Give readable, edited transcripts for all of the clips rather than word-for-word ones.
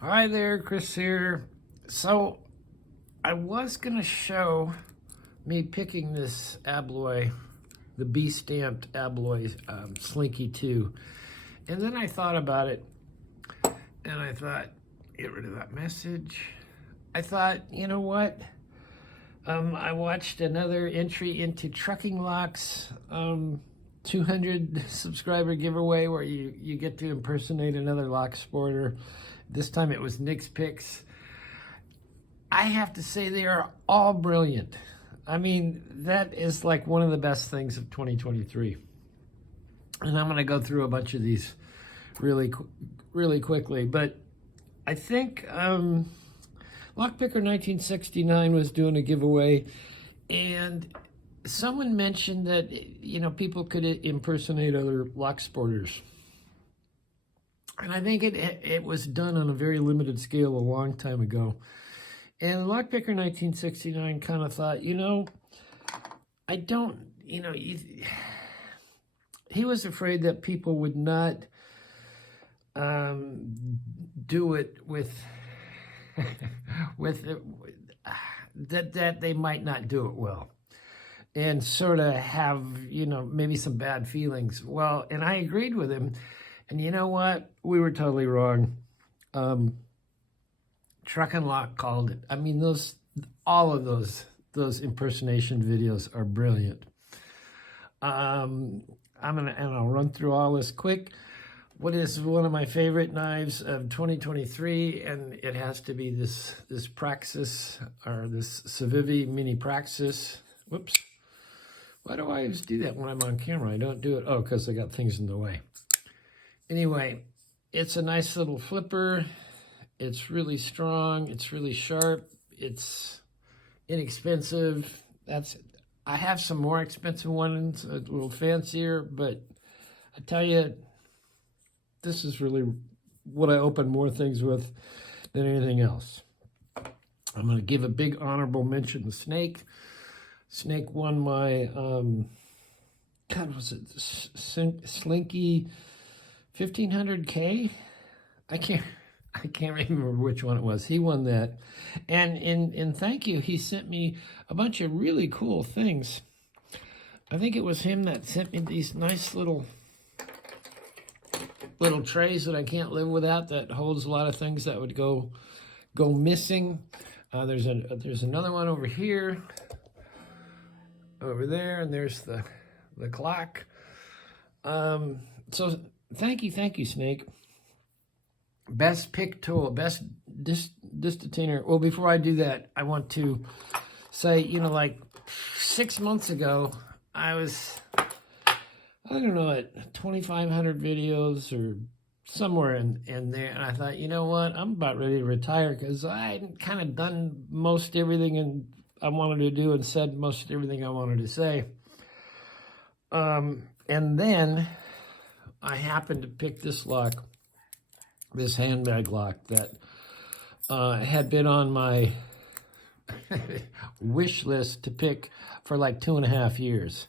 Hi there, Chris here. So I was gonna show me picking this Abloy, the B-stamped Abloy Slinky 2. And then I thought about it, and I thought, get rid of that message. I thought, you know what? I watched another entry into Trucking Lock's 200 subscriber giveaway where you get to impersonate another lock sporter. This time it was Nick's picks. I have to say they are all brilliant. I mean, that is like one of the best things of 2023. And I'm going to go through a bunch of these really quickly. But I think LockPicker 1969 was doing a giveaway, and someone mentioned that, you know, people could impersonate other lock sporters. And I think it was done on a very limited scale a long time ago. And LockPicker 1969 kind of thought, you know, I don't, you know, he was afraid that people would not do it with, that they might not do it well. And sort of have, you know, maybe some bad feelings. Well, and I agreed with him. And you know what? We were totally wrong. Truck and Lock called it. I mean, all of those impersonation videos are brilliant. I'll run through all this quick. What is one of my favorite knives of 2023, and it has to be this Praxis, or this Civi Mini Praxis. Whoops. Why do I always do that when I'm on camera? I don't do it. Oh, because I got things in the way. Anyway, it's a nice little flipper. It's really strong. It's really sharp. It's inexpensive. I have some more expensive ones, a little fancier, but I tell you, this is really what I open more things with than anything else. I'm going to give a big honorable mention to Snake. Snake won my, God, was it Slinky 1500K? I can't remember which one it was. He won that. And in thank you, he sent me a bunch of really cool things. I think it was him that sent me these nice little trays that I can't live without, that holds a lot of things that would go missing. There's another one over here, over there, and there's the clock. So thank you, Snake. Best pick tool, best distatainer. Well, before I do that, I want to say, you know, like 6 months ago, I was, I don't know, at 2,500 videos or somewhere in there, and I thought, you know what, I'm about ready to retire because I kind of done most everything and I wanted to do and said most everything I wanted to say. And then I happened to pick this lock, this handbag lock that had been on my wish list to pick for like 2.5 years.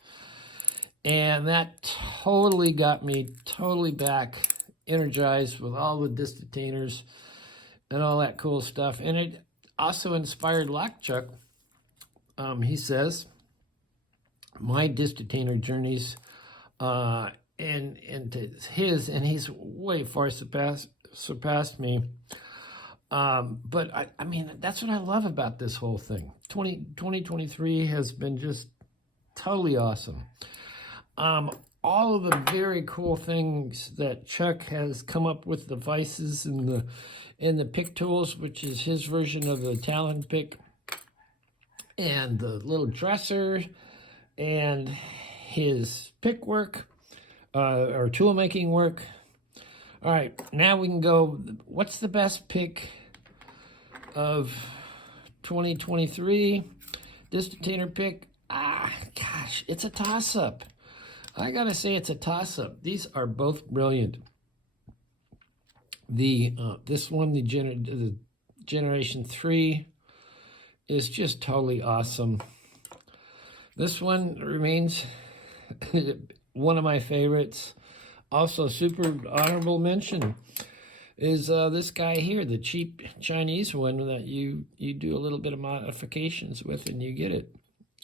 And that totally got me totally back energized with all the distatainers and all that cool stuff. And it also inspired LockChuck. He says, my distatainer journeys into his, and he's way far surpassed me. But I mean, that's what I love about this whole thing. 2023 has been just totally awesome. All of the very cool things that Chuck has come up with, the vices and the pick tools, which is his version of the Talon pick, and the little dresser, and his pick work, or tool making work. All right, now we can go, what's the best pick of 2023? Distatainer pick? Gosh, it's a toss-up. I gotta say it's a toss-up. These are both brilliant. This one, the Generation 3, is just totally awesome. This one remains one of my favorites. Also, super honorable mention is this guy here, the cheap Chinese one that you do a little bit of modifications with and you get it.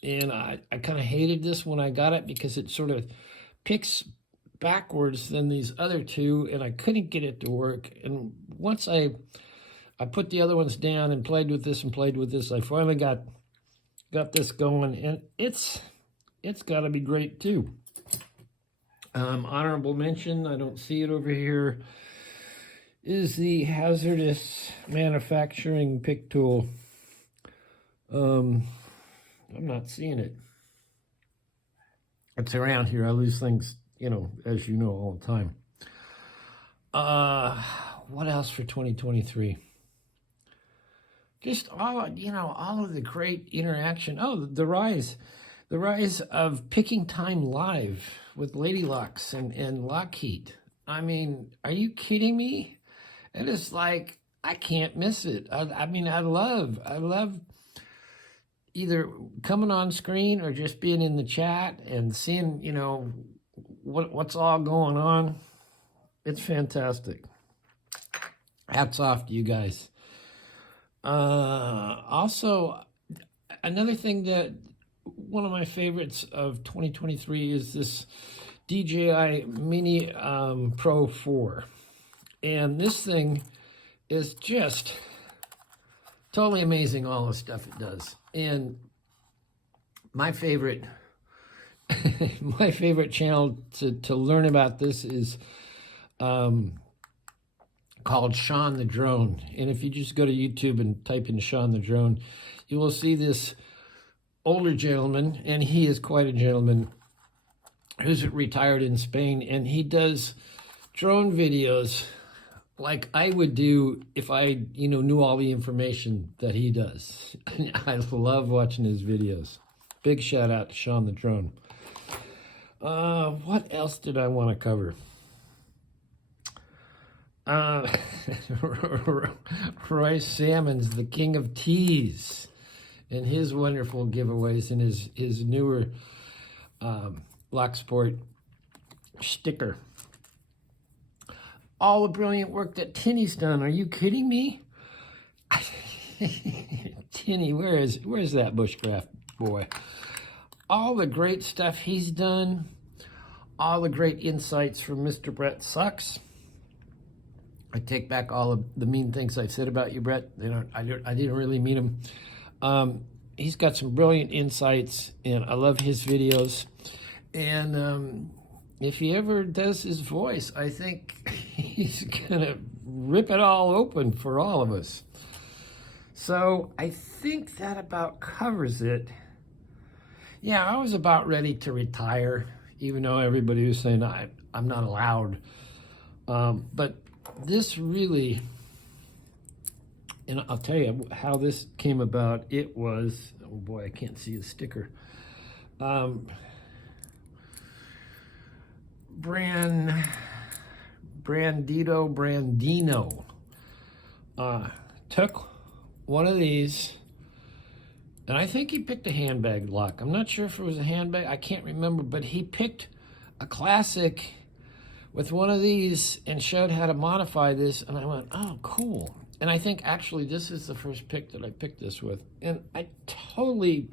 And I kind of hated this when I got it because it sort of picks backwards than these other two, and I couldn't get it to work. And once I put the other ones down and played with this, I finally got this going, and it's got to be great too. Honorable mention, I don't see it over here, is the hazardous manufacturing pick tool. I'm not seeing it. It's around here. I lose things, as you know, all the time. What else for 2023? Just all of the great interaction. Oh, the rise of Picking Time Live with Lady Locks and Lockheed. I mean, are you kidding me? It is like, I can't miss it. I mean, I love either coming on screen or just being in the chat and seeing, what's all going on. It's fantastic. Hats off to you guys. Also, another thing that one of my favorites of 2023 is this DJI Mini Pro 4. And this thing is just totally amazing, all the stuff it does. And my favorite my favorite channel to learn about this is called Shan the Drone. And if you just go to YouTube and type in Shan the Drone, you will see this older gentleman, and he is quite a gentleman, who's retired in Spain, and he does drone videos like I would do if I, knew all the information that he does. I love watching his videos. Big shout out to Shan the Drone. What else did I want to cover? Royce Salmon's the king of teas, and his wonderful giveaways and his newer LockSport sticker. All the brilliant work that Tinny's done. Are you kidding me? Tinny, where's that bushcraft boy? All the great stuff he's done. All the great insights from Mr. Brett Sucks. I take back all of the mean things I said about you, Brett. I didn't really mean them. He's got some brilliant insights, and I love his videos. And if he ever does his voice, I think he's gonna rip it all open for all of us. So I think that about covers it. Yeah, I was about ready to retire, even though everybody was saying I'm not allowed. But this really, and I'll tell you how this came about. It was, oh boy, I can't see the sticker. Brandino took one of these, and I think he picked a handbag lock. I'm not sure if it was a handbag. I can't remember, but he picked a classic with one of these and showed how to modify this, and I went, oh, cool. And I think actually this is the first pick that I picked this with, and I totally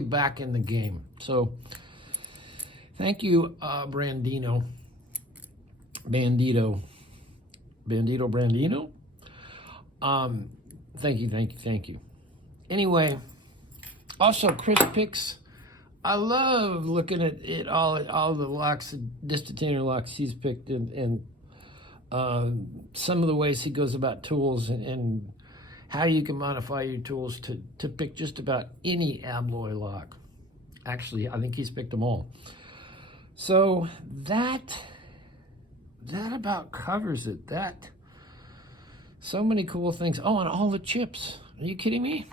back in the game. So thank you, Brandino. Bandito. Brandino? Thank you. Anyway, also Chris picks. I love looking at all the locks, distantainer locks he's picked, and some of the ways he goes about tools and how you can modify your tools to pick just about any alloy lock. Actually, I think he's picked them all. So that about covers it. So many cool things. Oh, and all the chips. Are you kidding me?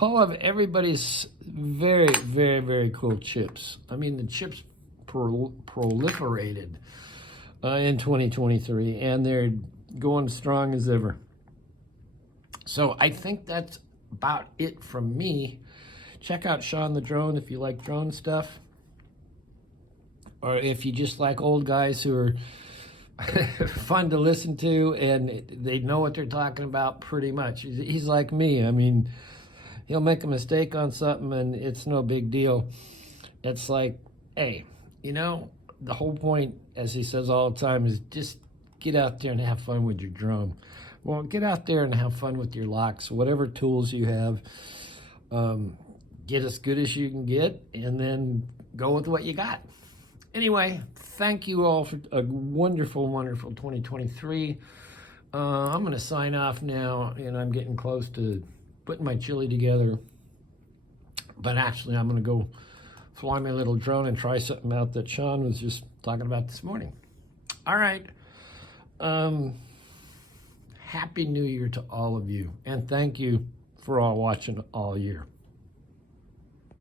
All of everybody's very, very, very cool chips. I mean, the chips proliferated in 2023, and they're going strong as ever. So I think that's about it from me. Check out Shan the Drone if you like drone stuff. or if you just like old guys who are fun to listen to and they know what they're talking about pretty much. He's like me. I mean, he'll make a mistake on something and it's no big deal. It's like, hey, you know, the whole point, as he says all the time, is just get out there and have fun with your drone. Well, get out there and have fun with your locks, whatever tools you have. Get as good as you can get and then go with what you got. Anyway, thank you all for a wonderful, wonderful 2023. I'm going to sign off now, and I'm getting close to putting my chili together. But actually, I'm going to go fly my little drone and try something out that Shan was just talking about this morning. All right. Happy New Year to all of you, and thank you for all watching all year.